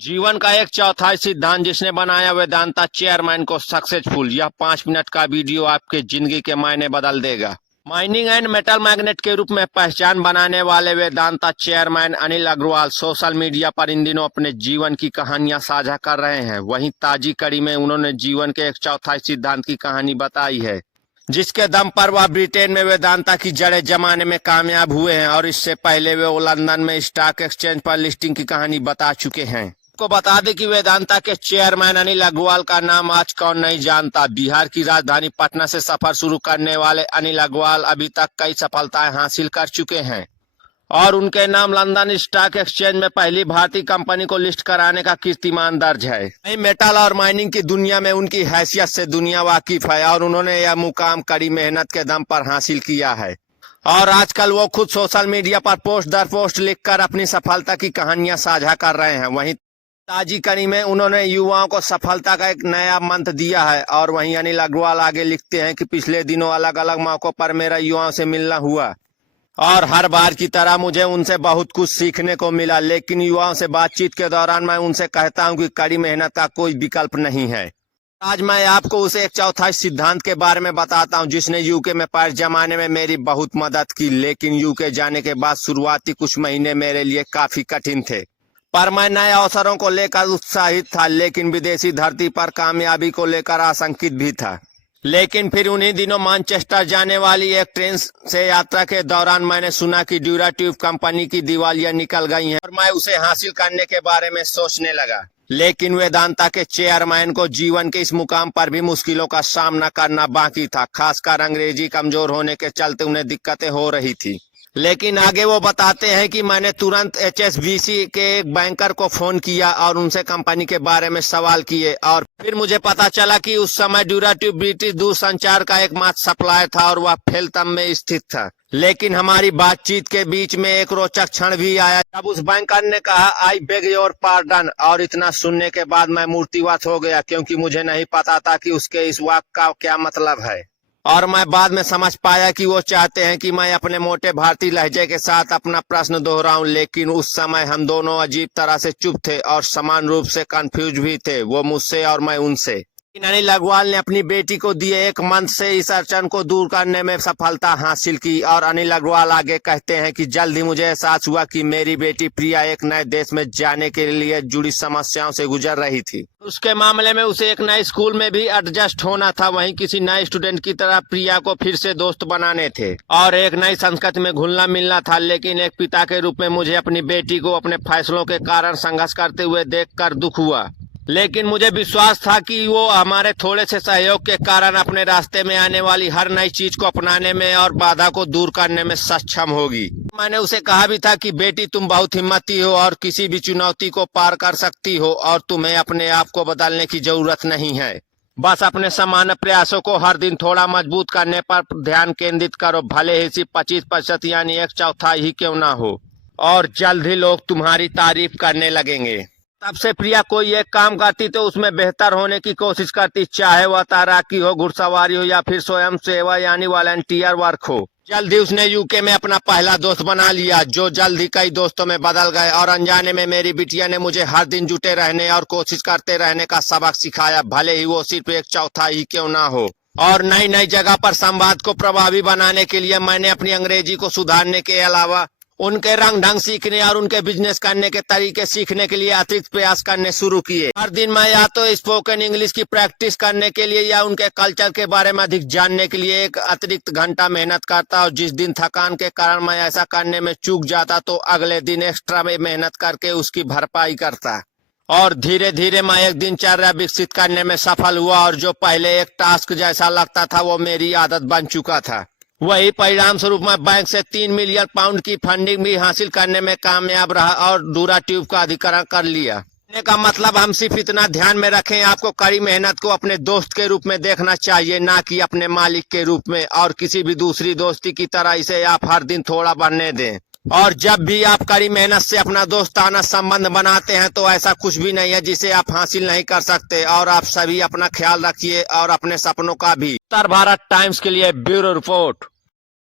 जीवन का एक चौथाई सिद्धांत जिसने बनाया वेदांता चेयरमैन को सक्सेसफुल। यह 5 मिनट का वीडियो आपके जिंदगी के मायने बदल देगा। माइनिंग एंड मेटल मैग्नेट के रूप में पहचान बनाने वाले Vedanta chairman Anil Agarwal social media पर इन दिनों अपने जीवन की कहानियां साझा कर रहे हैं। वहीं ताजी कड़ी में उन्होंने जीवन के एक चौथाई सिद्धांत की कहानी बताई है, जिसके दम पर वह ब्रिटेन में वेदांता की जड़ें जमाने में कामयाब हुए हैं और इससे पहले वे लंदन में स्टॉक एक्सचेंज पर लिस्टिंग की कहानी बता चुके हैं। को बता दें कि वेदांता के चेयरमैन अनिल अग्रवाल का नाम आज कौन नहीं जानता। बिहार की राजधानी पटना से सफर शुरू करने वाले अनिल अग्रवाल अभी तक कई सफलताएं हासिल कर चुके हैं और उनके नाम लंदन स्टॉक एक्सचेंज में पहली भारतीय कंपनी को लिस्ट कराने का कीर्तिमान दर्ज है। वहीं मेटल और माइनिंग की दुनिया में उनकी हैसियत से दुनिया वाकिफ है और उन्होंने यह मुकाम कड़ी मेहनत के दम पर हासिल किया है और आजकल वो खुद सोशल मीडिया पर पोस्ट दर पोस्ट लिखकर अपनी सफलता की कहानियां साझा कर रहे हैं। वहीं ताजी कड़ी में उन्होंने युवाओं को सफलता का एक नया मंत्र दिया है और वहीं अनिल अग्रवाल आगे लिखते हैं कि पिछले दिनों अलग अलग मौकों पर मेरा युवाओं से मिलना हुआ और हर बार की तरह मुझे उनसे बहुत कुछ सीखने को मिला, लेकिन युवाओं से बातचीत के दौरान मैं उनसे कहता हूं कि कड़ी मेहनत का कोई विकल्प नहीं है। आज मैं आपको उस एक चौथाई सिद्धांत के बारे में बताता हूं जिसने यूके में पैर जमाने में मेरी बहुत मदद की, लेकिन यूके जाने के बाद शुरुआती कुछ महीने मेरे लिए काफी कठिन थे। पर मैं नए अवसरों को लेकर उत्साहित था, लेकिन विदेशी धरती पर कामयाबी को लेकर आशंकित भी था। लेकिन फिर उन्हीं दिनों मैनचेस्टर जाने वाली एक ट्रेन से यात्रा के दौरान मैंने सुना कि ड्यूराट्यूब कंपनी की दिवालियां निकल गई हैं और मैं उसे हासिल करने के बारे में सोचने लगा। लेकिन वेदांता के चेयरमैन को जीवन के इस मुकाम पर भी मुश्किलों का सामना करना बाकी था, खासकर अंग्रेजी कमजोर होने के चलते उन्हें दिक्कतें हो रही थी। लेकिन आगे वो बताते हैं कि मैंने तुरंत HSBC के एक बैंकर को फोन किया और उनसे कंपनी के बारे में सवाल किए और फिर मुझे पता चला कि उस समय ड्यूराट्यूब ब्रिटिश दूरसंचार का एकमात्र सप्लायर था और वह फेलतम में स्थित था। लेकिन हमारी बातचीत के बीच में एक रोचक क्षण भी आया जब उस बैंकर ने कहा आई बेग योर पार्डन, और इतना सुनने के बाद मैं मूर्तिवत हो गया क्योंकि मुझे नहीं पता था कि उसके इस वाक्य का क्या मतलब है। और मैं बाद में समझ पाया कि वो चाहते हैं कि मैं अपने मोटे भारतीय लहजे के साथ अपना प्रश्न दोहराऊं, लेकिन उस समय हम दोनों अजीब तरह से चुप थे और समान रूप से कंफ्यूज भी थे, वो मुझसे और मैं उनसे। अनिल अग्रवाल ने अपनी बेटी को दिए एक मंथ से इस अड़चन को दूर करने में सफलता हासिल की और अनिल अग्रवाल आगे कहते हैं कि जल्द ही मुझे एहसास हुआ कि मेरी बेटी प्रिया एक नए देश में जाने के लिए जुड़ी समस्याओं से गुजर रही थी। उसके मामले में उसे एक नए स्कूल में भी एडजस्ट होना था। वहीं किसी नए स्टूडेंट की तरह प्रिया को फिर से दोस्त बनाने थे और एक नई संस्कृति में घुलना मिलना था। लेकिन एक पिता के रूप में मुझे अपनी बेटी को अपने फैसलों के कारण संघर्ष करते हुए देखकर दुख हुआ, लेकिन मुझे विश्वास था कि वो हमारे थोड़े से सहयोग के कारण अपने रास्ते में आने वाली हर नई चीज को अपनाने में और बाधा को दूर करने में सक्षम होगी। मैंने उसे कहा भी था कि बेटी तुम बहुत हिम्मती हो और किसी भी चुनौती को पार कर सकती हो और तुम्हें अपने आप को बदलने की जरूरत नहीं है। बस अपने सामान्य प्रयासों को हर दिन थोड़ा मजबूत करने पर ध्यान केंद्रित करो, भले ही सिर्फ 25% यानी एक चौथाई ही क्यों ना हो, और जल्द ही लोग तुम्हारी तारीफ करने लगेंगे। तब से प्रिया कोई एक काम करती तो उसमें बेहतर होने की कोशिश करती, चाहे वह तैराकी हो, घुड़सवारी हो या फिर स्वयं सेवा यानी वॉलंटियर वर्क हो। जल्द ही उसने यूके में अपना पहला दोस्त बना लिया, जो जल्द ही कई दोस्तों में बदल गए और अनजाने में मेरी बिटिया ने मुझे हर दिन जुटे रहने और कोशिश करते रहने का सबक सिखाया, भले ही वो सिर्फ एक चौथाई ही क्यों ना हो। और नई नई जगह पर संवाद को प्रभावी बनाने के लिए मैंने अपनी अंग्रेजी को सुधारने के अलावा उनके रंग ढंग सीखने और उनके बिजनेस करने के तरीके सीखने के लिए अतिरिक्त प्रयास करने शुरू किए। हर दिन मैं या तो स्पोकन इंग्लिश की प्रैक्टिस करने के लिए या उनके कल्चर के बारे में अधिक जानने के लिए एक अतिरिक्त घंटा मेहनत करता और जिस दिन थकान के कारण मैं ऐसा करने में चूक जाता तो अगले दिन एक्स्ट्रा में मेहनत करके उसकी भरपाई करता। और धीरे धीरे मैं एक दिनचर्या विकसित करने में सफल हुआ और जो पहले एक टास्क जैसा लगता था वो मेरी आदत बन चुका था। वही परिणाम स्वरूप मैं बैंक से 3 मिलियन पाउंड की फंडिंग भी हासिल करने में कामयाब रहा और ड्यूराट्यूब का अधिग्रहण कर लिया। कहने का मतलब हम सिर्फ इतना ध्यान में रखें, आपको कड़ी मेहनत को अपने दोस्त के रूप में देखना चाहिए, ना कि अपने मालिक के रूप में, और किसी भी दूसरी दोस्ती की तरह इसे आप हर दिन थोड़ा बढ़ने दें। और जब भी आप कड़ी मेहनत से अपना दोस्ताना संबंध बनाते हैं तो ऐसा कुछ भी नहीं है जिसे आप हासिल नहीं कर सकते। और आप सभी अपना ख्याल रखिए और अपने सपनों का भी। उत्तर भारत टाइम्स के लिए ब्यूरो रिपोर्ट।